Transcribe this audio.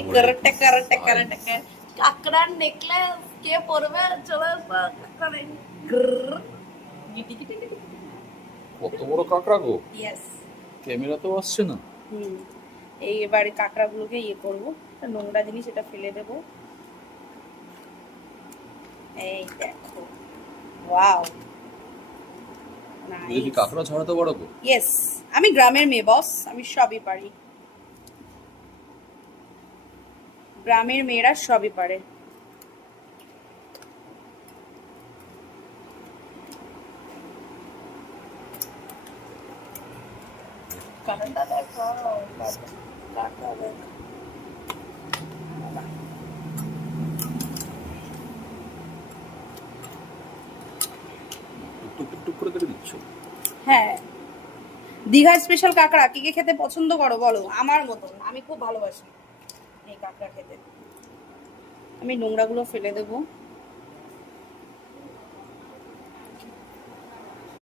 টিকার টিকার টিকার টিকার কাকড়ার নেকলেস কে পরবে চলে আসো কাকড়া গিটি গিটি গিটি কত বড় কাঁকড়া গো, ইয়েস ক্যামেরা তো আসছে না। এই এবারে কাঁকড়াগুলোকে ইয়ে করবো, নোংরা জিনিস এটা ফেলে দেবো। এই দেখো, ওয়াও তুমি কি কাঁকড়া ছাড়াতে পারো গো? ইয়েস, আমি গ্রামের মেয়ে বস, আমি সবই পারি। গ্রামের মেয়েরা সবই পারে। কাঁকড়া দেখো, কাঁকড়া দেখো। টুক টুক টুক করে কেটে দিচ্ছ? হ্যাঁ, দীঘার স্পেশাল কাঁকড়া কে কে খেতে পছন্দ করো বলো? আমার মতন, আমি খুব ভালোবাসি এই কাঁকড়া খেতে। আমি নোংরাগুলো ফেলে দেবো।